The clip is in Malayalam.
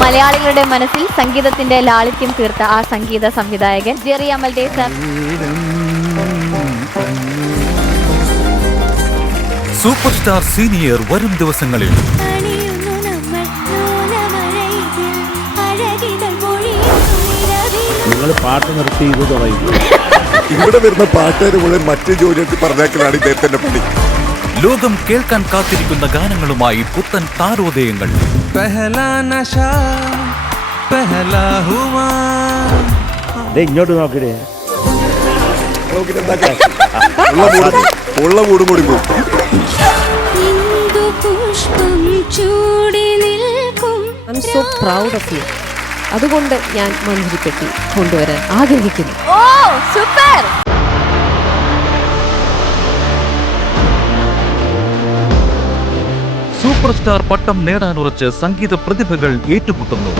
മലയാളികളുടെ മനസ്സിൽ സംഗീതത്തിന്റെ ലാളിത്യം തീർത്ത ആ സംഗീത സംവിധായകൻ Jerry Amaldev sir. Super star senior വരും ദിവസങ്ങളിൽ. നിങ്ങൾ പാട്ട് നിർത്തി ഇത് തുടങ്ങി. ഇവിടെ വരുന്ന പാട്ടുകാർ മുഴുവൻ മറ്റു ജോലിയെടുത്ത് പറഞ്ഞേക്കലാണ് ഇദ്ദേഹത്തിന്റെ പണി. ലോകം കേൾക്കാൻ കാത്തിരിക്കുന്ന ഗാനങ്ങളുമായി പുത്തൻ താരോദയങ്ങൾ. ഇങ്ങോട്ട് നോക്കിടേ. ഉള്ള മൂടും കൂടി പോകും. I am so proud of you. അതുകൊണ്ട് ഞാൻ മഞ്ജരിപ്പെട്ടി കൊണ്ടുവരാൻ ആഗ്രഹിക്കുന്നു. Oh super. സൂപ്പർ സ്റ്റാർ പട്ടം നേടാനുറച്ച് സംഗീത പ്രതിഭകൾ ഏറ്റുമുട്ടുന്നു.